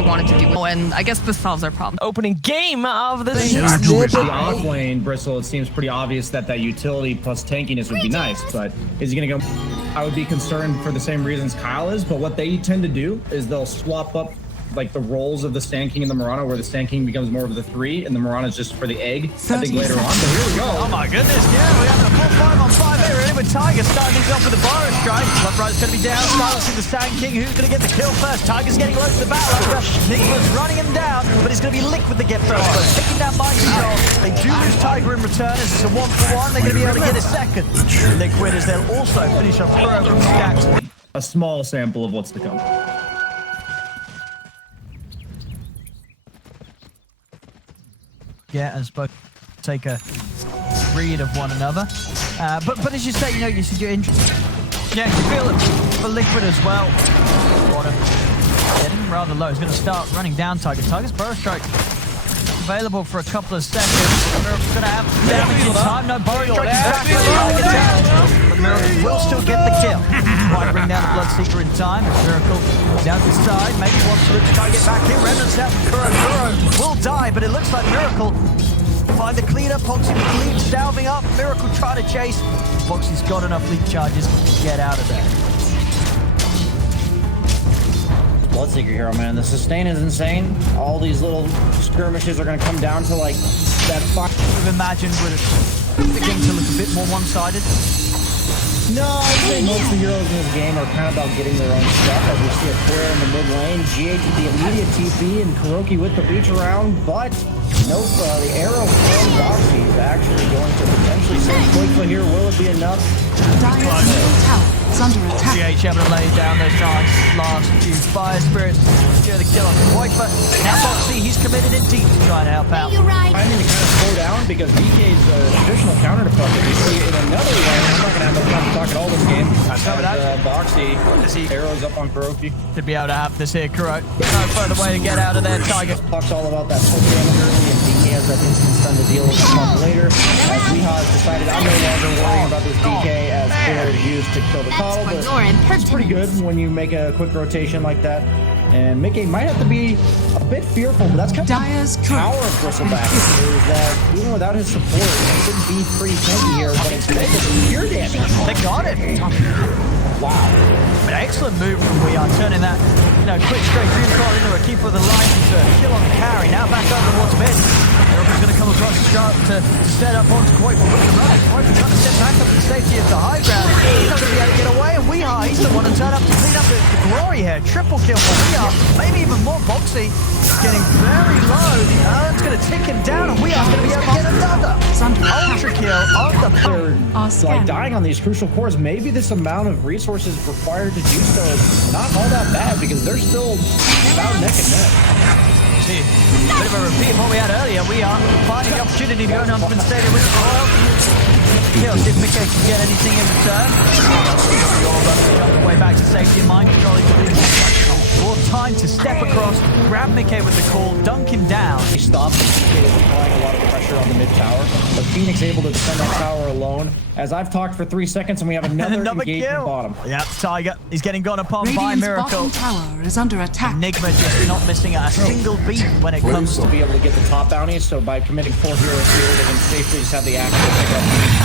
they wanted to do. And I guess this solves our problem. Opening game of the The off lane, Bristle, it seems pretty obvious that utility plus tankiness would be nice, but is he going to go? I would be concerned for the same reasons Kyle is, but what they tend to do is they'll swap up like the roles of the Sand King and the Mirana, where the Sand King becomes more of the 3 and the Mirana is just for the egg, I think, later on. But here we go. Oh my goodness, yeah, we have a full 5 on 5 here, really, with Tiger starting things off with the Burrow strike. Left right's going to be down, silencing the Sand King. Who's going to get the kill first? Tiger's getting low to the battle over. Nigma's running him down, but he's going to be Liquid the get first. But taking down mind control. They do lose Tiger in return as it's a 1-for-1. They're going to be able to get a second. Liquid as they'll also finish off Burrow from stacks. A small sample of what's to come. Yeah, as both take a read of one another. But as you say, you know, you said you're interested. Yeah, you feel it for Liquid as well. Bottom getting rather low. He's going to start running down Tiger. Tiger's Burrow strike available for a couple of seconds. Miracle's going to have damage in time. No Burrow strike is back. But Miracle will still get the kill. Might bring down the Bloodseeker in time. As Miracle down the side. Maybe wants to try to get back in. Remnant's out from Kuro. Kuro will die, but it looks like Miracle find the cleaner. Poxy with the lead, salving up. Miracle try to chase. Poxy's got enough lead charges to get out of there. Bloodseeker hero, man. The sustain is insane. All these little skirmishes are going to come down to like that fight. Would have imagined would have beginning to look a bit more one-sided. No, I'd say most of the heroes in this game are kind of about getting their own stuff. As we see a Queer in the mid lane, GH with the immediate TP, and Kuroki with the reach around, but nope, the arrow from Boxy is actually going to potentially save Quickfoot here. Will it be enough? It's under attack. GH able to lay down those nice last few fire spirits to secure the kill on Quickfoot. Now Boxy, he's committed in deep to try and help out. I need to kind of slow down because DK's traditional counter to puck that we see in another lane. I'm not going to have no time to talk at all this game. Boxy, arrows up on Kuroki. To be able to have this here, Kuro. No further way to get out of there, Tiger. Talks all about that puck damage early, and DK has that instant stun to deal with the puck later. As Weha has decided, I'm no longer worrying about this DK as Clear is used to kill the call, but it's pretty good when you make a quick rotation like that. And Mickey might have to be a bit fearful, but that's kind of the power of Bristleback, is that even without his support, he should be pretty tanky here, but it's pure damage. They got it. Wow. An excellent move from Weha, turning that, you know, quick straight green card into a keeper of the line to kill on the carry. Now back over towards mid. Miracle's going to come across the shot to set up onto Quake. But with the right, Quake's trying to step back up to the safety of the high ground. He's not going to be able to get away, and Weha, he's the one to turn up to clean up the glory here. Triple kill for Weha, maybe even more. Boxy getting very low. The Urn's going to tick him down, and Weha's going to be able to get another ultra kill on the third. Like dying on these crucial cores, maybe this amount of resources required to do so is not all that bad because they're still about neck and neck. See, bit of a repeat of what we had earlier. We are finding the opportunity to go on from Stadium with the oil. Kill, see if Mickey can get anything in return. Jump away back to safety and mind control. More time to step across, grab Mickey with the call, dunk him down. He stopped. DK is applying a lot of pressure on the mid tower, but Phoenix able to defend that tower alone. As I've talked for 3 seconds, and we have another engagement bottom. Yep, Tiger. He's getting gone upon by Miracle. Bottom tower is under attack. Nigma just not missing a single beat when it comes to be able to get the top bounties. So by committing 4 heroes here, they can safely just have the action to pick up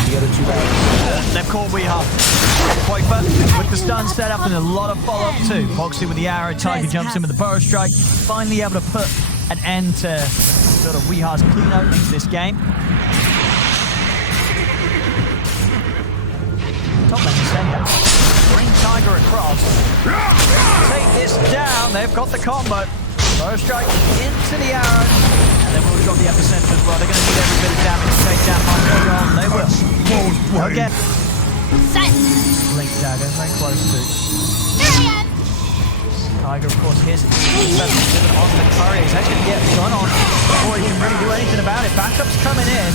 the other 2 bounties. They've called Weha. Quickfoot with the stun set up and a lot of follow up too. Boxy with the arrow. Tiger jumps in with the Burrow strike. Finally able to put an end to sort of Weha's clean opening to this game. Top lane Senga. Bring Tiger across. Take this down. They've got the combo. Burrow strike into the arrow. And then we'll drop the epicenter as well. They're going to need every bit of damage to take down my control. They will. Again. Blink dagger. Very close to. Tiger, of course, here's on the courier. He's actually going to get run on before he can really do anything about it. Backup's coming in,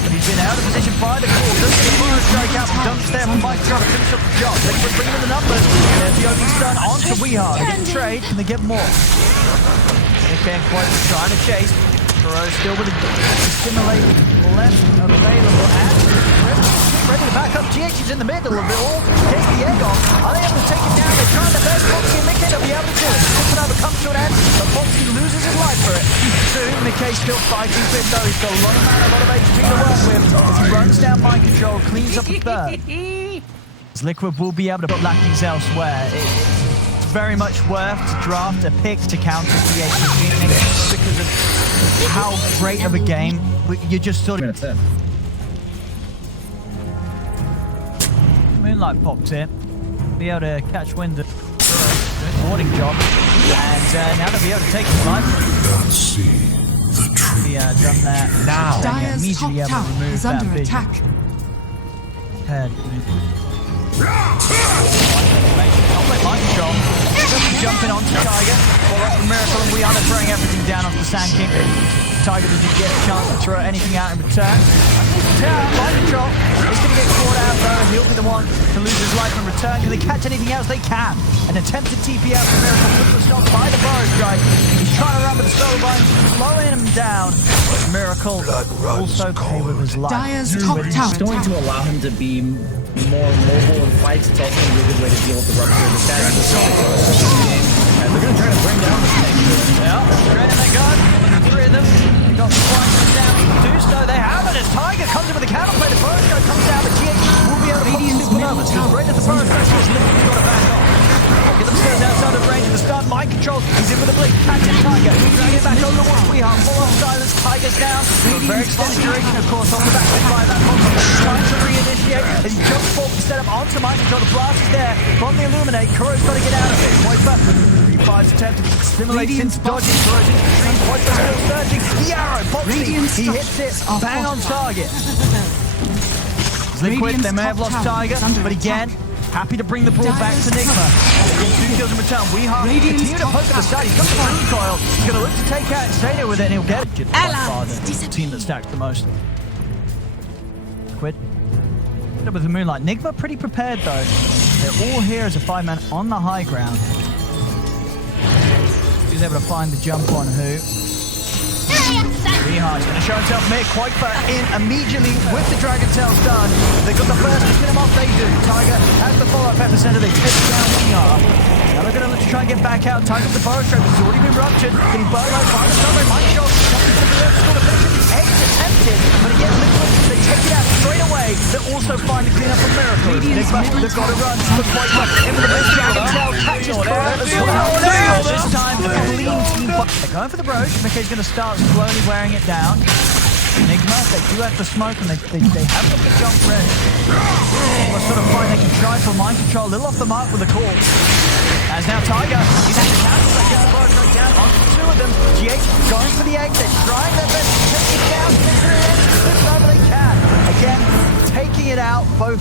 but he's been out of position by the call. Doesn't get a strike out, dumps there from Mike trying to finish up the job. Liquid bringing in the numbers. There's the opening stun onto Weha. They get trade, can they get more? They can't quite trying to chase. Kuro still with a stimulated left available and ready to back up. GH is in the middle of it all. Take the egg off. Are they able to take it down? They're trying their best. Foxy and Mickey will be able to do it. This one comes to an end, but Foxy his life for it. 2, Mickey's still fighting for it though. He's got a lot of mana, a lot of HP to work with. As he runs down mind control, cleans up a third. As Liquid will be able to put lackeys elsewhere. It's very much worth to draft a pick to counter DH machining because of how great of a game you just sort of... Minutes in. Moonlight popped in. Be able to catch wind of the warding job. And now to be able to take his life. Yeah, done that. Now Dire's top immediately able to tower remove is that under vision. attack. Head. Mind control. Just jumping onto Tiger. Follow up the Miracle, and we are throwing everything down onto the Sand King. Tiger doesn't get a chance to throw anything out in return. Mind control. He's going to get caught out though. He'll be the one to lose his life in return. Can they catch anything else? They can. An attempted TP out for Miracle. Puts the stop by the Burrow Strike. He's trying to run with the soul bind, slowing him down. But Miracle also pay with his life. Dire's top tower It's going to allow him to be more mobile in fights. It's also going to be a good way to deal with the rupture of the status of the game. And they're going to try to bring down this thing. Yeah, straight in they go. The three of them. They've got twice the damage to do so. They have it as Tiger comes in with a counterplay. The Burrow Strike comes down, but GH will be able to pop the Supernovas. Because right as the Burrow Strike is lifted, he's got to back off. Get themselves outside of range of the start. Mind control. He's in with a blink. Catching Tiger. Dragging it back over the wall. We have full on silence. Tiger's down. Very extended duration, of course, on the back by that problem. Trying to reinitiate. As he jumps forward to set up onto mind control. The blast is there from the Illuminate. Kuro's got to get out of it. Wiper. 3-5's attempted to stimulate since dodging. Kuro's in the stream. Wiper's still surging. The arrow. Boxy. He hits it. Bang on target. Liquid. They may have lost Tiger, but again, happy to bring the ball back to Nigma. 2 kills in return. We have continue to poke at the side. He's got the recoil. He's going to look to take out Stadium with it, and he'll get it. By far the team that stacks the most. Quid. With the Moonlight. Nigma pretty prepared though. They're all here as a 5-man on the high ground. He's able to find the jump on who. Rehard's going to show himself mid. Quaker in immediately with the Dragon Tails done. They got the first to get him off. They do. Tiger has the follow-up epicenter. They take down Rehard. Now they're going to look to try and get back out. Tiger's the Burrow Strike has already been ruptured. Getting burrowed by the subway. Mind control. Jumping to the left. Score the picture. The eggs attempted. But again, Liquid, they take it out straight away. They also find the cleanup of Miracle. Nigma, they've got to run. But Quaker in with the big Dragon Tail. Catches Burrow as well. This time, the clean team. They're going for the Broach. McKay's going to start slowly wearing it down. Nigma, they do have the smoke and they have got the jump ready. What sort of fight they can try for mind control. A little off the mark with the call. As now Tiger, he's at the counter, they get the Burrow Strike down onto 2 of them. GH going for the egg, they're trying their best to take it down. This time they can. Again, taking it out. Both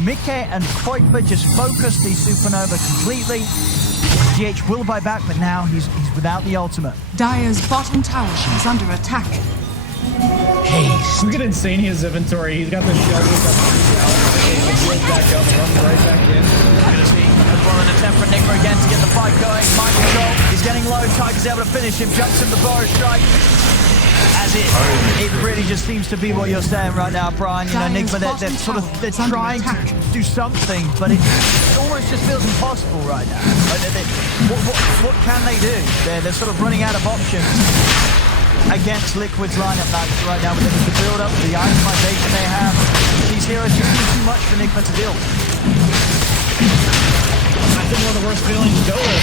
Mickey and Kuiper just focus the Supernova completely. GH will buy back, but now he's without the ultimate. Dire's bottom tower is under attack. Look at insane his inventory. He's got the shell, he's got the shield back up, runs right back in. Gonna see as well an attempt for Nigma again to get the fight going. Mind control. He's getting low. Tiger's able to finish him. Jumps in the Burrow Strike. As it really just seems to be what you're saying right now, Brian. You know, Nigma, they're trying to do something, but it almost just feels impossible right now. What can they do? They're sort of running out of options against Liquid's lineup right now with the build-up, the itemization they have. These heroes just do too much for Nigma to deal with. I think one of the worst feelings to go with.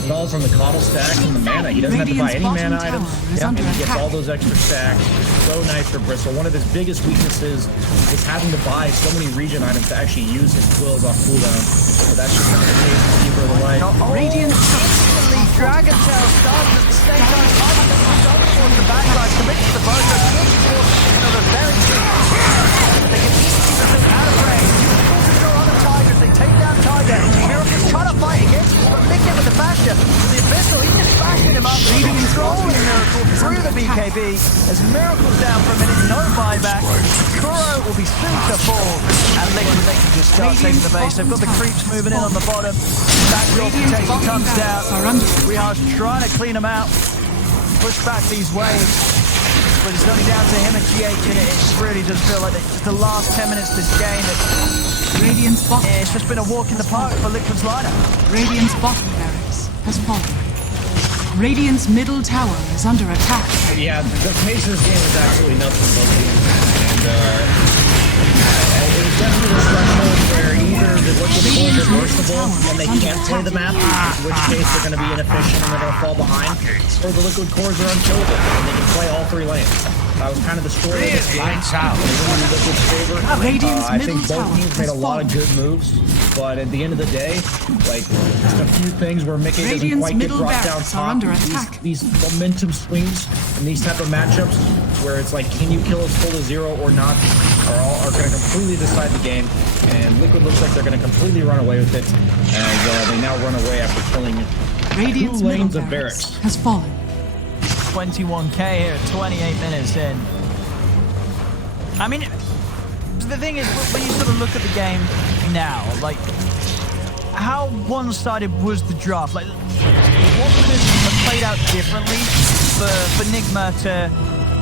It all from the coddle stacks and the mana. He doesn't have to buy any mana items. And he gets all those extra stacks. So nice for Bristle. One of his biggest weaknesses is having to buy so many region items to actually use his quills off cooldown. So that's just not the case for Keeper of the Light. Radiant Dragon Tail starts at the same time. Towards the backside, commits to the boat. Another very deep. They can easily keep themselves out of range. Full control on the Tigers. They take down Tiger. Miracle's trying to fight against him, but Mickey with the basher. The Abyssal, he's just bashing him up. Leading controlling Miracle through the BKB. As Miracle's down for a minute, no buyback. Kuro will be soon to fall. And Liquid, they can just start taking the base. They've got the creeps moving in on the bottom. Backdoor protection comes down. We are trying to clean them out. Push back these waves. But it's only down to him and GH, and it really does feel like just the last 10 minutes of this game. Radiant's bottom. It's just been a walk in the park for Liquid's lineup. Radiant's bottom barracks has fallen. Radiant's middle tower is under attack. Yeah, the pace of this game is absolutely nothing but it was definitely a threshold where either the Liquid cores are burstable and they can't play the map, in which case they're going to be inefficient and they're going to fall behind, or the Liquid cores are unkillable and they can play all three lanes. That was kind of the story of this game. Liquid's favor. I think both teams made a lot of good moves, but at the end of the day, like, just a few things where Mickey doesn't quite get brought down top. These momentum swings in these type of matchups where it's like, can you kill us full to zero or not, are going to completely decide the game. And Liquid looks like they're going to completely run away with it, as they now run away after killing Radiant's 2 lanes of barracks. Has fallen. 21k here at 28 minutes in. I mean, the thing is, when you sort of look at the game now, like, how one-sided was the draft? Like, what could have played out differently for Nigma to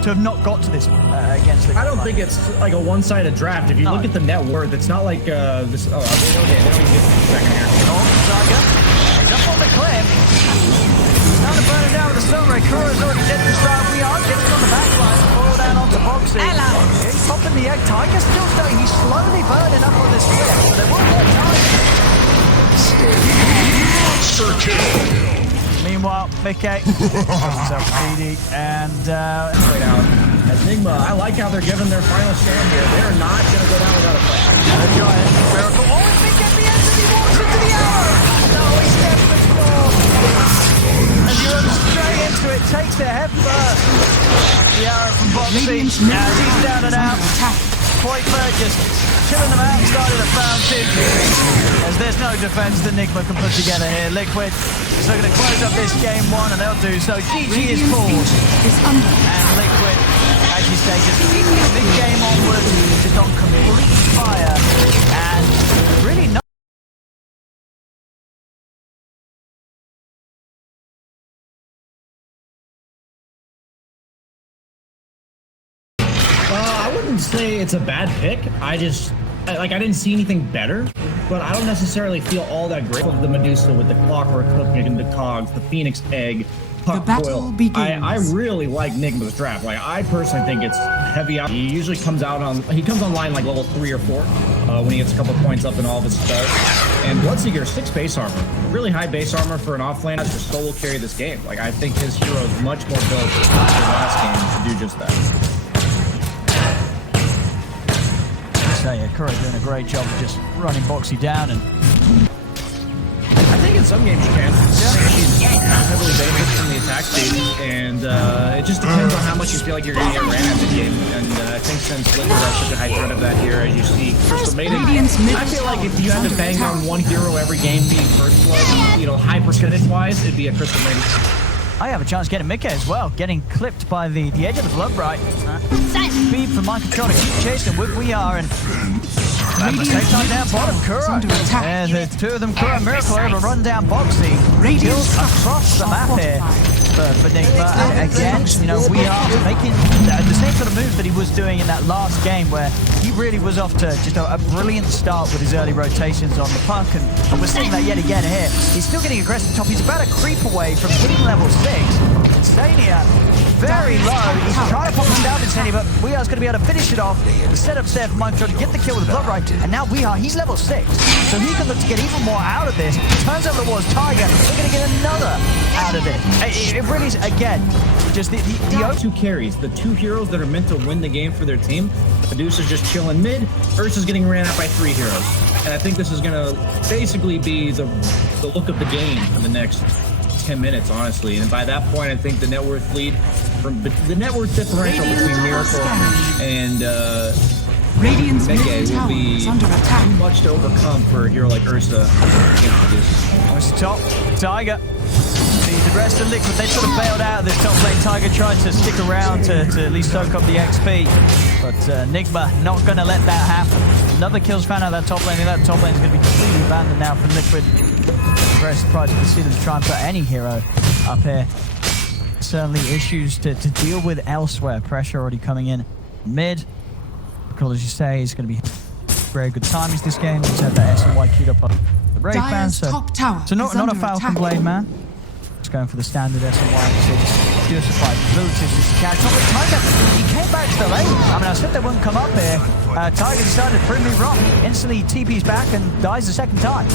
have not got to this against Liquid? I don't think it's like a one-sided draft. If you look at the net worth, it's not like this. Oh, they don't even get a second here. Oh, Tiger, he's up on the cliff. Now to burn it down with the stun ray. Kura's already dead this time. We are getting on the back line. Fall down onto Boxy. He's popping the egg. Tiger's still staying. He's slowly burning up on this cliff, so they won't get time. Meanwhile, Mickey himself PD and Right out. As Nigma, I like how they're giving their final stand here. They're not going to go down without a fight. the giant miracle. Oh, and Mickey at the end, and he walks into the arrow. No, he steps the score. And he runs straight into it, takes the head first. The arrow from Boxy, as he's down and out. Poitler just chilling them outside of the fountain. As there's no defense that Nigma can put together here. Liquid is looking to close up this game 1, and they'll do so. GG is pulled. And Liquid, as you say, just keeping the big game onwards, just on complete fire. And really not. I wouldn't say it's a bad pick. I didn't see anything better, but I don't necessarily feel all that great of the Medusa with the clockwork hooking into the cogs, the Phoenix egg, puck coil. I really like Nigma's draft. Like, I personally think it's heavy out. He usually comes online like level 3 or 4 when he gets a couple points up in all of his spells. And Bloodseeker, 6 base armor, really high base armor for an offlane to solo carry this game. Like, I think his hero is much more built than last game to do just that. So yeah, Kura doing a great job of just running Boxy down, and I think in some games you can. Yeah. She's heavily benefited from the attack speed, and it just depends on how much you feel like you're going to get ran at the game. And I think since Liquid has such a high threat of that here, as you see, Crystal Maiden, I feel like if you had to bang on one hero every game being first blood, high percentage-wise, it'd be a Crystal Maiden. I have a chance getting Mickey as well, getting clipped by the edge of the blood bright. Speed for Michael trying to keep chasing with We Are, and at the same time down bottom, Kura. The two of them, Kura and Miracle, are able to run down Boxy. Kills across the map here for Nigma. And again, We Are making the same sort of moves that he was doing in that last game, where he really was off to just a brilliant start with his early rotations on the puck, and we're seeing that yet again here. He's still getting aggressive top. He's about a creep away from hitting level 6. Stania very low. He's trying to pop him down, Stania, but We Are's going to be able to finish it off. The setup's there for Mike trying to get the kill with the blood right, and now We Are, he's level 6, so he can look to get even more out of this. Turns out it was Tiger. They're going to get another out of it. It really is, again, just the 2 carries, the 2 heroes that are meant to win the game for their team. Medusa's just chilling mid. Ursa's getting ran out by 3 heroes, and I think this is going to basically be the look of the game for the next 10 minutes, honestly. And by that point, I think the net worth lead from the net worth differential between Miracle and Mickey will be too much to overcome for a hero like Ursa. It's top. Tiger. The rest of Liquid, they sort of bailed out of this top lane. Tiger tried to stick around to at least soak up the XP, but Nigma not going to let that happen. Another kill's found out of that top lane, and that top lane is going to be completely abandoned now from Liquid. Very surprised to see them try and put any hero up here. Certainly issues to deal with elsewhere. Pressure already coming in mid. Because as you say, it's going to be very good timings this game. He's had that S and Y queued up on the Brave fan, so not a Falcon Blade, man. Just going for the standard SY6. Diversified abilities just to catch up with Tiger. He came back to the lane. I mean, I said they wouldn't come up here. Tiger decided to prove me wrong. Instantly TP's back and dies the second time.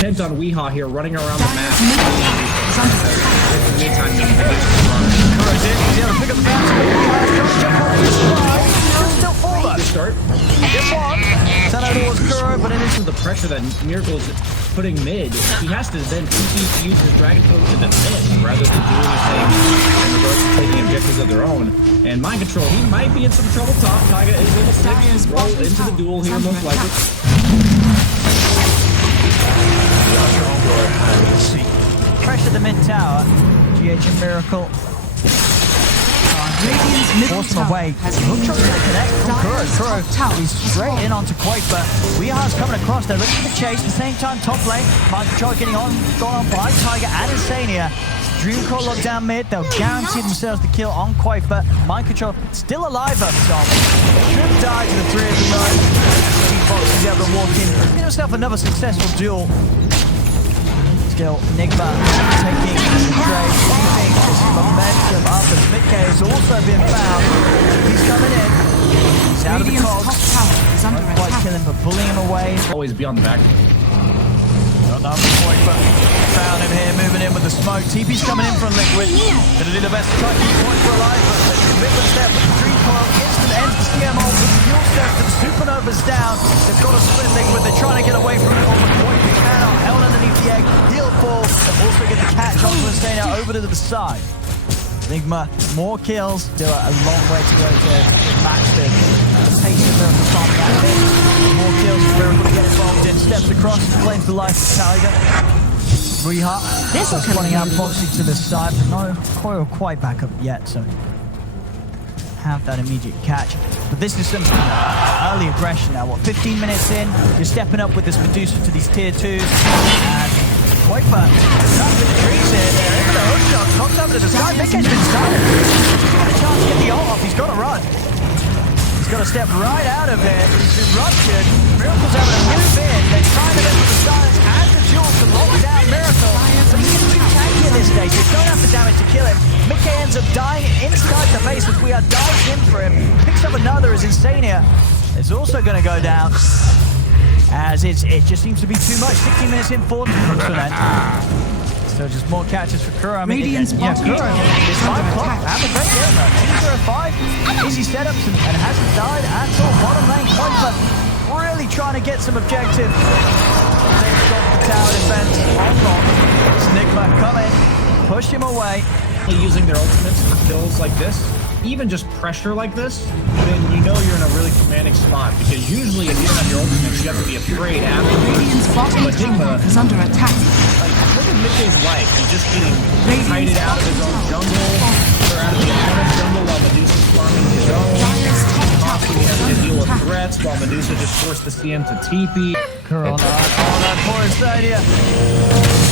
Depends on Weehaw here running around the map. Meantime, he's able to pick up the bounce. Still full though. Start. This one. Sent out towards Kuro, but it is the pressure that Miracle's putting mid. He has to then use his Dragon Tail to defend rather than do anything in regards to taking objectives of their own. And Mind Control, he might be in some trouble top. Taiga is able to roll into the duel here most likely. Pressure the mid tower. GH and Miracle. Force him away. Hook shot's going to connect from Kuro. He's straight in onto Quake, but Weeha's coming across. They're looking to chase. At the same time, top lane. Mind Control getting on, going on by Tiger and Insania. Dreamcore locked down mid. They'll guarantee themselves the kill on Quake, but Mind Control still alive up top. Should die to the three of them though. T-Fox is able to walk in. Get himself another successful duel. Still, Nigma taking the trade, keeping this momentum up as Mickey has also been found. He's coming in. He's out of the cogs. Not quite kill him, but bullying him away. Always be on the back. Not enough point, but found him here, moving in with the smoke. TP's coming in from Liquid. Gonna do the best to try to keep the point for alive, but the bit of a step with the Dream Coil. Instant ends the CMO with the fuel step to the Supernova's down. They've got to split Liquid. They're trying to get away from it. All the point they cannot. Held underneath the egg. He'll fall. They'll also get the catch off to Insania over to the side. Nigma, more kills. Still a long way to go to match the pace of the farming out of it. More kills. Miracle to get involved in. Steps across. Claims the life of Tiger. Weehaw. This is running out Foxy to the side, but no Coil quite back up yet, so have that immediate catch. But this is some early aggression now. What, 15 minutes in? You're stepping up with this Medusa to these tier 2s. And Quakeback is up with the trees here. They're able to hook shot. Comes over to the side. Mickey's been stunned. He's got a chance to get the ult off. He's got to run. He's got to step right out of it. He's been ruptured. Miracle's able to move in. They're trying to look for the silence and the jewels to lock down Miracle. But he's too tanky at this stage. He's don't have the damage to kill him. Mickey ends up dying inside the base as we are dived in for him. Picks up another as Insania is also going to go down. As it just seems to be too much. 16 minutes in, 4 comes to an end. So just more catches for Kuro. I mean, Kuro is 5 o'clock. Have a great game though. 2-0-5. Easy setups and hasn't died at all. Bottom lane, Quakeback really trying to get some objective. They've got the tower defense on lock. Nigma coming, push him away. Using their ultimates for kills like this, even just pressure like this, then you know you're in a really commanding spot, because usually if you don't have your ultimates, you have to be afraid afterwards. But Nigma is under attack. Like, look at Mickey's life. He's just getting kited out of his own jungle, or out of the opponent's jungle while Medusa's farming his own. Constantly having to deal with threats while Medusa just forced the CM to TP. Kuro on that poor Insania.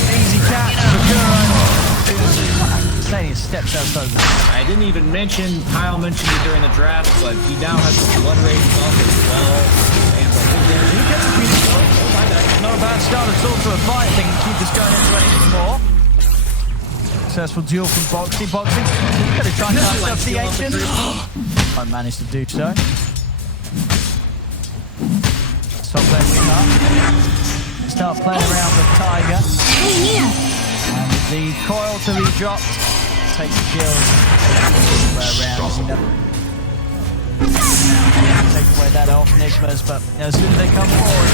Easy catch for Kuro. Insania steps outside of I didn't even mention, Kyle mentioned it during the draft, but he now has the blood rage buff as well. And he gets a piece of gold. Not a bad start at all to a fight. They can keep this going into anything more. Successful duel from Boxy. Boxy going to try and cast up the ancient. I managed to do so. Stop playing with up. Start playing around with Tiger. And the coil to be dropped. Take the kills. Around, you know. Take away that off Nigma's, but as soon as they come forward,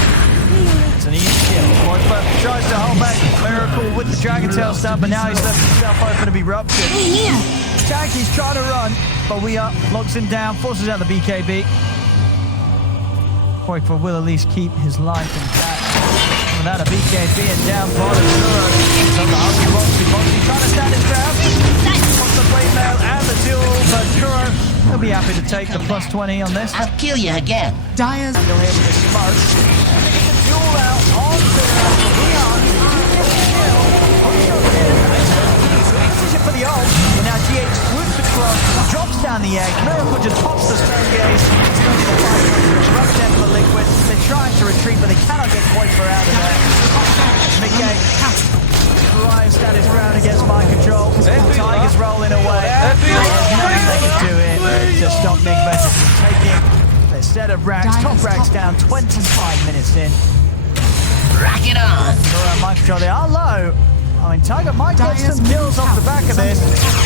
it's an easy kill. Quakeback tries to hold back Miracle with the Dragon Tail stuff, but now he's left himself open to be ruptured. Tanky's trying to run, but Weehaw locks him down, forces out the BKB. Quakeback will at least keep his life intact. Without a BKB and down bottom, Kuro is on the hungry Boxy. Boxy trying to stand his ground. Wants the blade mail and the duel, but Kuro will be happy to take the plus 20 on this. I'll kill you again. Dyer's Still here with the smoke. And they get the duel out onto Weehaw. For the ult, and now GH swoops across, drops down the egg. Miracle just pops the stone gaze. It's going to be the fight. Disrupt them for Liquid. They're trying to retreat, but they cannot get quite far out of there. Mickey stock Nigma just taking their set of racks, top racks down, 25 minutes in. Rack it on. Mind control, they are low. I mean, Tiger might get some kills off the back of this.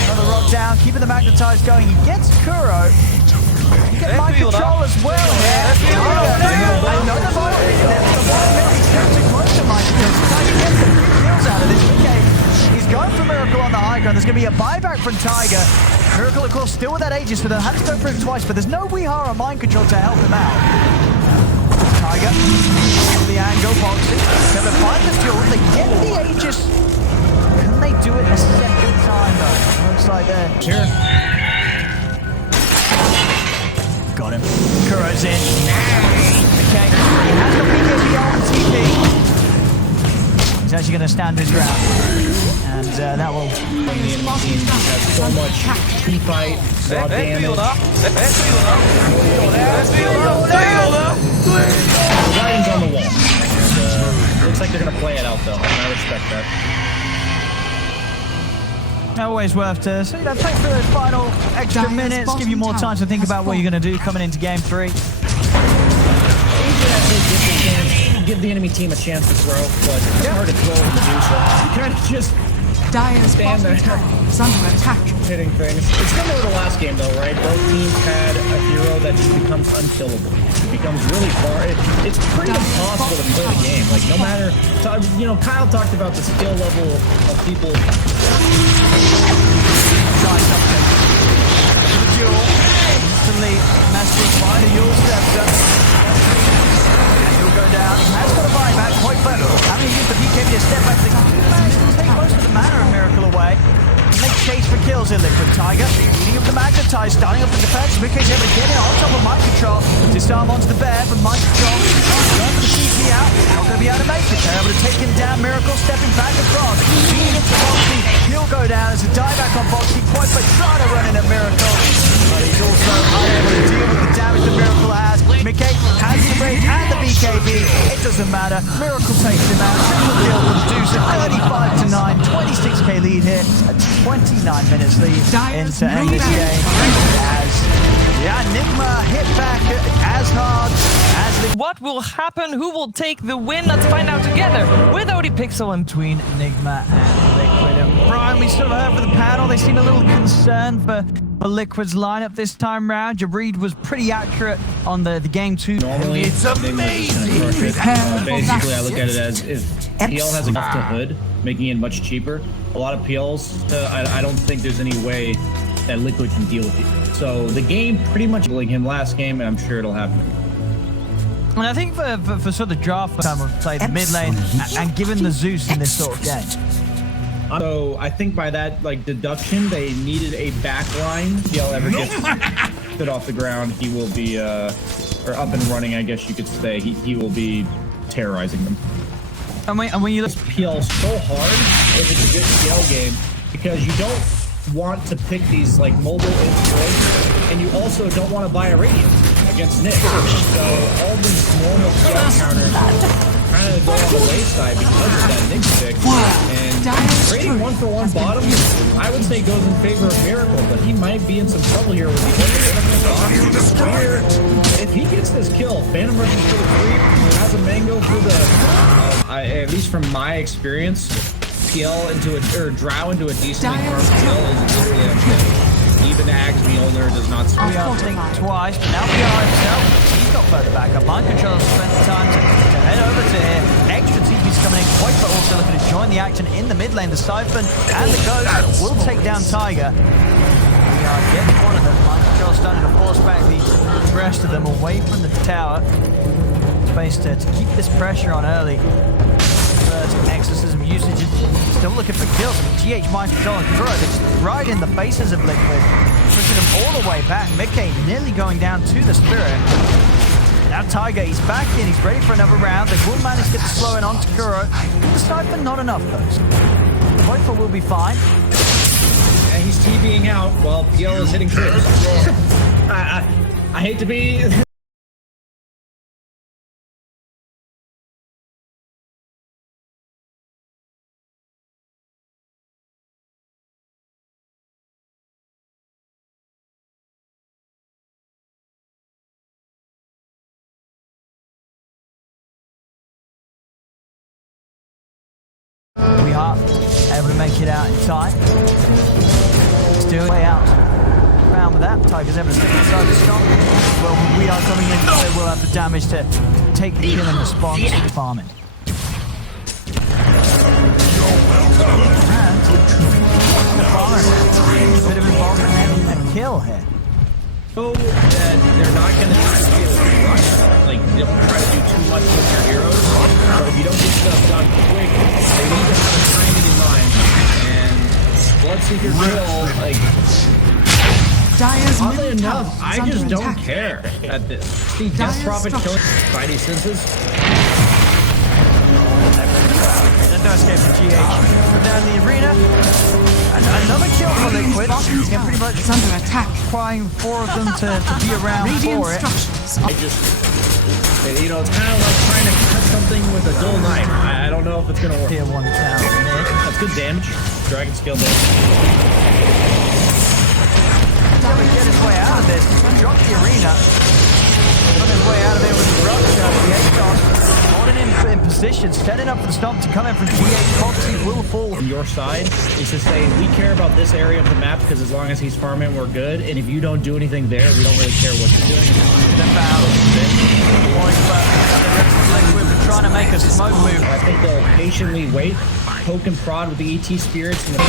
Another rock down, keeping the magnetize going. He gets Kuro. You get mind control as well here. Another ball. He's too close to mind control. Tiger gets some big kills out of this. Okay, he's going for Miracle on the high ground. There's going to be a buyback from Tiger. Miracle, of course, still with that Aegis, but they'll have to go for him twice. But there's no Weehara mind control to help him out. Tiger, the angle, boxing. Gonna find the duel. They get the Aegis. Can they do it a second time, though? Looks like they're... Sure. Got him. Kuro's in. Okay. He has got BKB on TP. He's actually going to stand his ground. And that will... The enemy team has so much team fight, raw damage. Ryan's on the wall. Looks like they're going to play it out, though. I respect that. Always worth to take for those final extra minutes, give you more time to think about what you're going to do coming into game 3. Give the enemy team a chance to throw, but it's hard to throw in Medusa. You kind of just stand there under attack. hitting things. It's similar to the last game, though, right? Both teams had a hero that just becomes unkillable. It becomes really far. It's pretty impossible to play the game. Like, no matter... You know, Kyle talked about the skill level of people... Instantly, massive by the Yule Scepter. He'll go down. He has got a buyback, quite clever. Having used the BKB to step back, they managed to take most of the mana of Miracle away. And they chase for kills in Liquid Tiger. Leading up the magnetize, starting up the defense. Mickey's able to get it on top of mind control. Disarm onto the bear, but mind control runs the CP out. Not going to be able to make it. They're able to take him down. Miracle stepping back across. Feeding into Boxy. He'll go down as a dieback on Boxy. Quite but trying to run in at Miracle. But he's also unable to deal with the damage that Miracle has. Mickey has the rage and the BKB. It doesn't matter. Miracle takes him out. Triple kill for Medusa. 35-9. 26k lead here. 29 minutes lead into end this game. As Nigma hit back as hard as the... What will happen? Who will take the win? Let's find out together with ODPixel and between Nigma and Liquid. And Brian, we sort of heard from the panel. They seem a little concerned for Liquid's lineup this time round. Jareed was pretty accurate on the game 2. Normally, it's amazing. Basically, I look at it as if PL has enough to hood, making it much cheaper. A lot of PLs, I don't think there's any way that Liquid can deal with it. So the game pretty much bullying him last game, and I'm sure it'll happen. And I think for sort of draft time we've played the mid lane and given the Zeus in this sort of game. So I think by that deduction, they needed a back line. PL ever gets fit off the ground, he will be or up and running, I guess you could say. He will be terrorizing them. And when you look PL so hard if it's a good PL game, because you don't want to pick these mobile influence, and you also don't want to buy a radiant against Nick. So all these normal PL counters kind of go on the wayside because of that Nick pick. And trading 1-for-1 bottom, I would say goes in favor of Miracle, but he might be in some trouble here with the if he gets this kill, Phantom rushes for the creep, has a mango for the at least from my experience, PL into Drow into a decently farmed PL is literally unstable. Even Ags Mjolnir does not we are think twice, but now PR himself, he's got further back up. Mind control spent the time to head over to here. Extra TP's coming in, quite but also looking to join the action in the mid lane. The Siphon and the Ghost will take down Tiger. We are getting one of them. Mind control starting to force back the rest of them away from the tower. Space to keep this pressure on early. Exorcism usage, still looking for kills. GH Mind Control and Kuro, it's right in the faces of Liquid, pushing them all the way back. Mickey nearly going down to the Spirit. Now Tiger, he's back in, he's ready for another round. They will manage to get the slow in onto Kuro. The Siphon, not enough though. Viper will be fine. And he's TVing out while PL is hitting trips. I hate to be We are able to make it out in time. Still way out. Round with that. Tiger's able to stick inside the stop. Well, we are coming in, so we'll have the damage to take the kill in response to farming. And the farmer, a bit of involvement and a kill here. So that they're not going to try to be able to rush. Like, they'll try to do too much with your heroes. But if you don't get stuff done quick, they need to have a timing in mind. And Bloodseeker Drill, like, Dire's oddly middle enough, tower I is just under don't attack. care at this. See, Death Prophet killing Spidey senses. No escape for GH. Down the arena. And another kill for Liquid. Bottom Yeah, pretty tower much is under attack. requiring 4 of them to be around Radiant for it. structures I just, you know, it's kind of like trying to cut something with a dull knife. I don't know if it's going to work. Tier 1 town mid. That's good damage. Dragon skill damage. Trying to get his way out of this. Drop the arena. On his way out of it with the rupture. The AGHANIM'S holding him in position, standing up for the stomp to come in from GH. Foxy will fall. From your side is to say we care about this area of the map because as long as he's farming, we're good. And if you don't do anything there, we don't really care what you're doing. Step out. We're trying to make a smoke move. I think they'll patiently wait, poke and prod with the ET spirits and the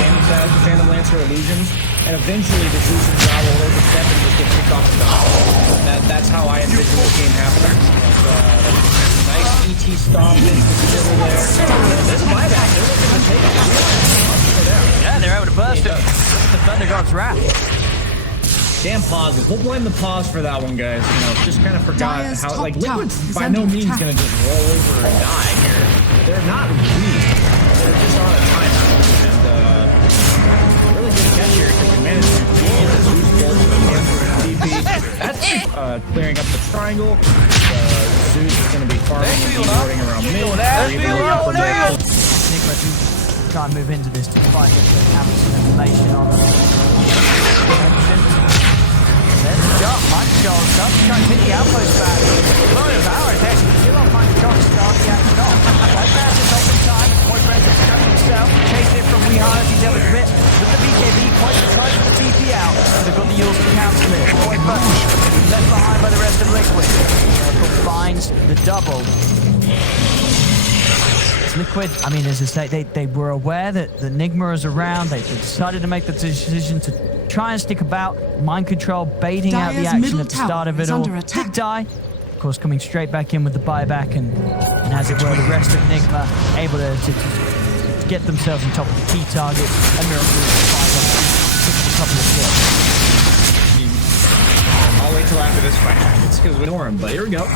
Phantom Lancer illusions, and eventually the Zeus and Zao will overstep and just get kicked off the dot. That's how I envision this game happening. Nice ET stomp into the middle there. This buyback, they're looking to take it. Yeah, they're able to burst him. The Thunder God's wrath. Damn pauses. We'll blame the pause for that one, guys. You know, just kind of forgot Dire's how, top like, tower Liquid's is by under no means attack. going to just roll over and die here. They're not weak. They're just on a timeout. And, really good catch here because we managed to get the Zeus bolt and DP. That's clearing up the triangle. Zeus is going to be farming and deporting around mid. Nigma do try and move into this to fight it, but have some information on them. There's the jump. Mind Control stuff. Trying to hit the outpost back. Glory of Hour is actually still on Mind Control to start the action off. That pass is off in time. Point Brent is coming himself. Chasing it from Weehard. He's able to grip with the BKB. Point tries to TP out. But they've got the Yules to cancel it. Point left behind by the rest of Liquid. Miracle finds the double. Liquid, I mean, as I say, they were aware that the Nigma is around. They decided to make the decision to try and stick about. Mind Control baiting out the Dire's action middle at the start of it tower is all. under attack. Did die. Of course, coming straight back in with the buyback, and as it were, the rest of Nigma able to get themselves on top of the key target. And Miracle finds a couple of kills. I'll wait till after this fight. It's because we ignore him, but here we go.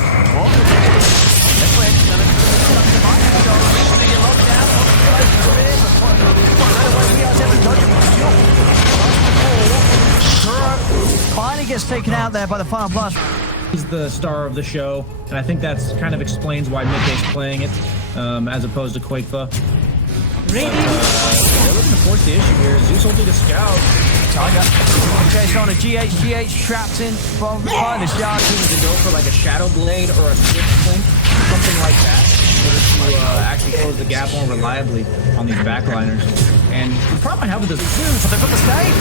Finally gets taken out there by the final blast. He's the star of the show, and I think that's kind of explains why Mickey's playing it, as opposed to Quakefa. They're looking to force the issue here. Zeus will take a scout. Tiger. Chase on a GH trapped in by the shark. To go for like a Shadow Blade or a Swift Link, something like that, in order to actually close the gap more reliably on these backliners. And the problem I have with this Zeus, They've got the save.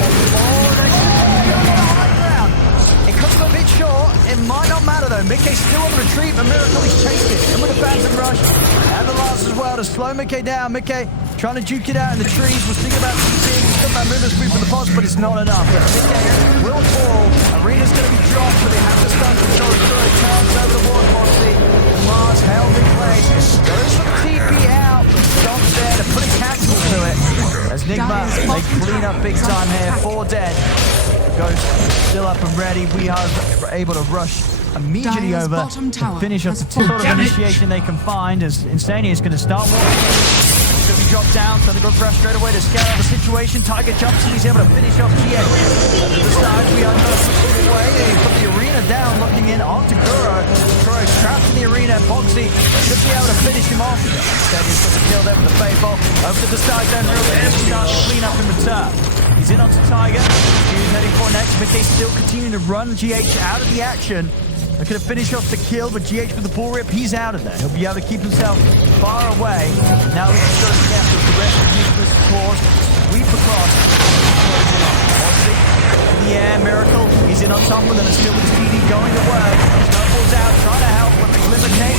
It comes a bit short. It might not matter though. Mickey's still on retreat, but Miracle is chasing it. And with the Phantom Rush and the last as well to slow Mickey down. Mickey trying to juke it out in the trees. Was thinking about TPing. He's got that movement speed for the boss, but it's not enough. But Mickey will fall. Arena's going to be dropped, but they have to stun control. Charge over the wall, Moxie. Mars held in place. Goes for the TP out. Stomps there to put a cancel to it. As Nigma, they clean up big time here. 4 dead. Ghost still up and ready. We are able to rush immediately Dire's over bottom to tower finish off the has fallen. sort of initiation they can find as Insania is going to start walking. He's going to be dropped down, so they're going to rush straight away to scout out the situation. Tiger jumps and he's able to finish off GX. To the side, we are going to put away. They put the arena down, looking in onto Kuro. Kuro's trapped in the arena. Boxy should be able to finish him off. Instead, he's got the kill there with the Faithful. Over to the side, then real quick. He starts to clean up in return. He's in onto Tiger. He's heading for next. Mickey still continuing to run GH out of the action. They're going to finish off the kill, but GH with the bull rip, he's out of there. He'll be able to keep himself far away. Now he's just got to be careful with the rest of chasing on top of them and still with his PD going to work. Snowball's out, trying to help with the Glimmer Cake.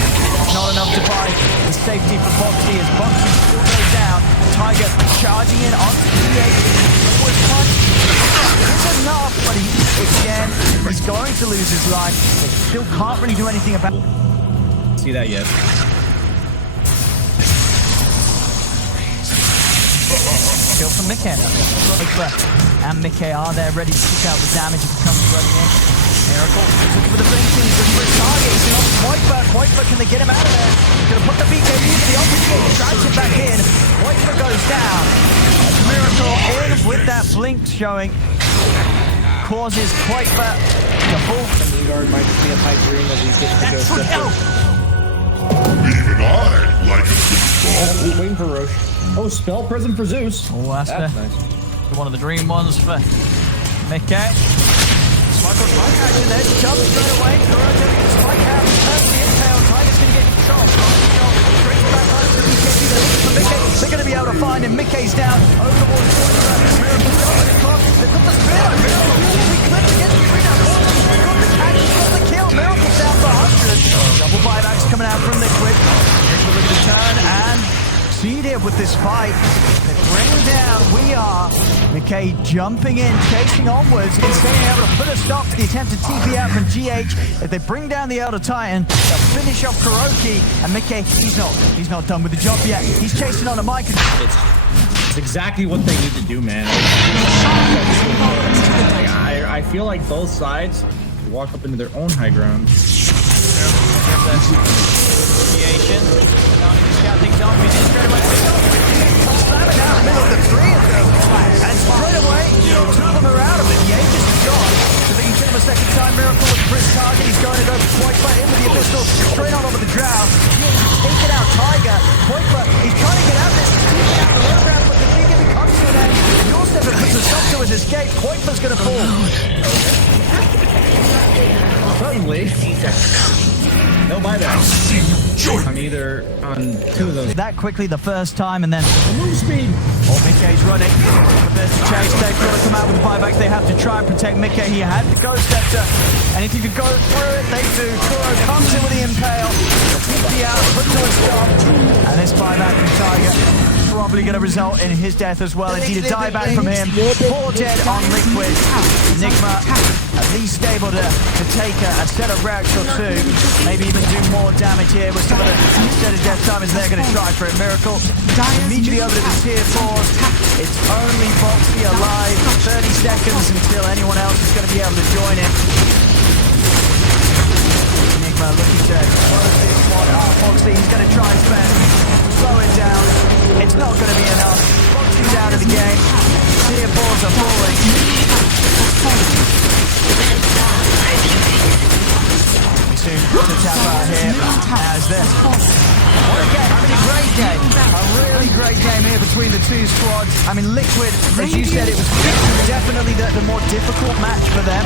Not enough to buy the safety for Boxy as Boxy still goes down. Tiger charging in onto DH. Was punch. It's enough, but he's going to lose his life. They still can't really do anything about it. See that yet? Kill from Mickey. And Mickey are there ready to kick out the damage if it comes running in. Miracle looking for the blinking, looking for his target. He's on Whitefoot, can they get him out of there? He's going to put the BKB into the opposite, drives him back in. Whitefoot goes down. Miracle in with that blink showing. Causes Whitefoot to fall. The knee guard might just be a pipe dream as he gets to go step. Even I like a good Waiting for Roche. Oh, spell prison for Zeus. Oh, that's nice. One of the dream ones for Mickey. Michael Spike action there, jumps straight away. Kuroto gets the spike out, turns the impale. Tiger's going to get control. Straight back over to BKB. They're going to be able to find him. Mickey's down. Over the wall. Miracle got the clock. They've got the spear. Miracle will be clipped against the arena. Got the catch. Got the kill. Miracle's down for 100. Double buybacks coming out from Liquid. Liquid looking to turn and succeeded with this fight. They bring down We Are. McKay jumping in, chasing onwards, instead of able to put a stop to the attempted TP out from GH. If they bring down the Elder Titan, they'll finish off Kuroki. And McKay, he's not done with the job yet. He's chasing on a mic. It's exactly what they need to do, man. I feel like both sides walk up into their own high ground. And straight away, two of them are out of it. The Aegis is gone. So they can get him a second time. Miracle with Chris target. He's going to go Whitefoot in with the Abyssal. Straight on over the drow. Take it out, Tiger. Whitefoot, he's trying to get out this. He's out the low ground, but the thing if he comes to an end. Your step and puts a stop to his escape. Whitefoot's going to fall. Suddenly, no buybacks on two of those. That quickly the first time, and then Move speed. oh, Mickey's running. But there's the chase. They've got to come out with the buyback. They have to try and protect Mickey. He had the Ghost Scepter, and if you could go through it, they do. Kuro comes in with the Impale. TP out, put to a stop, and this buyback from Tiger probably going to result in his death as well. Indeed, a dieback from him. 4 dead on Liquid. Nigma at least able to take a set of racks or two, maybe even do more damage here with some of the instead of death time as they're going to try for a Miracle. Immediately over to the tier 4s. It's only Boxy alive. 30 seconds until anyone else is going to be able to join him. Nigma looking to close this one off. Boxy, he's going to try his best. Slow it down. It's not going to be enough. Boxy's out of the game. Tier 4s are falling. Soon to tap out here as this. What a game. I mean, a great game. A really great game here between the two squads. I mean, Liquid, as you said, it was definitely the more difficult match for them.